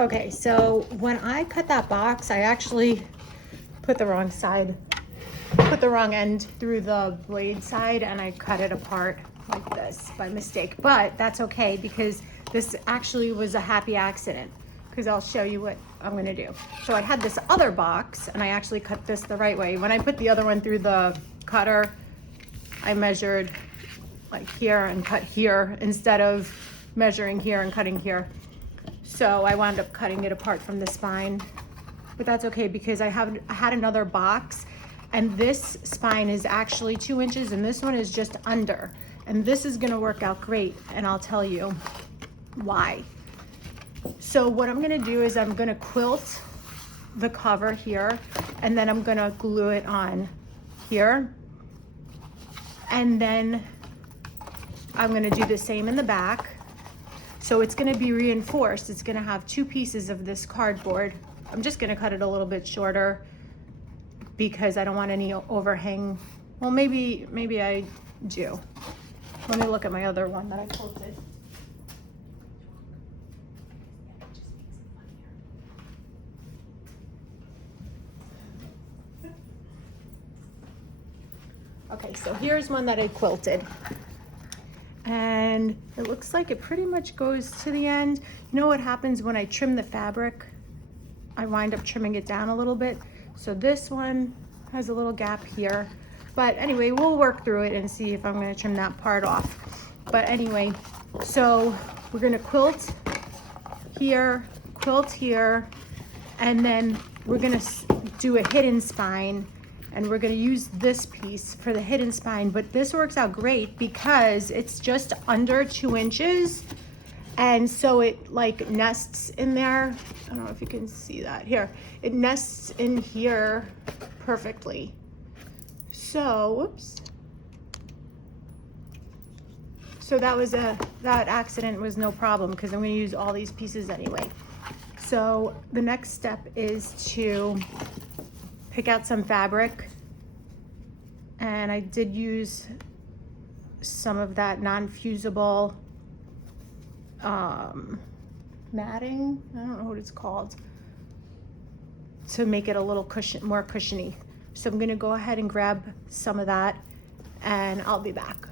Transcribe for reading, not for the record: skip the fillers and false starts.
Okay, so when I cut that box, I actually put the wrong end through the blade side, and I cut it apart like this by mistake. But that's okay, because this actually was a happy accident, because I'll show you what I'm gonna do. So I had this other box, and I actually cut this the right way. When I put the other one through the cutter, I measured like here and cut here instead of measuring here and cutting here. So I wound up cutting it apart from the spine, but that's okay, because I had another box, and this spine is actually 2 inches and this one is just under, and this is gonna work out great, and I'll tell you why. So what I'm gonna do is I'm gonna quilt the cover here, and then I'm gonna glue it on here, and then I'm gonna do the same in the back. So it's gonna be reinforced. It's gonna have 2 pieces of this cardboard. I'm just gonna cut it a little bit shorter because I don't want any overhang. Well, maybe I do. Let me look at my other one that I quilted. Okay, so here's one that I quilted. And it looks like it pretty much goes to the end. You know what happens when I trim the fabric? I wind up trimming it down a little bit. So this one has a little gap here. But anyway, we'll work through it and see if I'm gonna trim that part off. But anyway, so we're gonna quilt here, and then we're gonna do a hidden spine. And we're gonna use this piece for the hidden spine, but this works out great because it's just under 2 inches. And so it like nests in there. I don't know if you can see that here. It nests in here perfectly. So, whoops. So that accident was no problem, because I'm gonna use all these pieces anyway. So the next step is to pick out some fabric, and I did use some of that non-fusible matting, I don't know what it's called, to make it a little more cushiony. So I'm gonna go ahead and grab some of that, and I'll be back.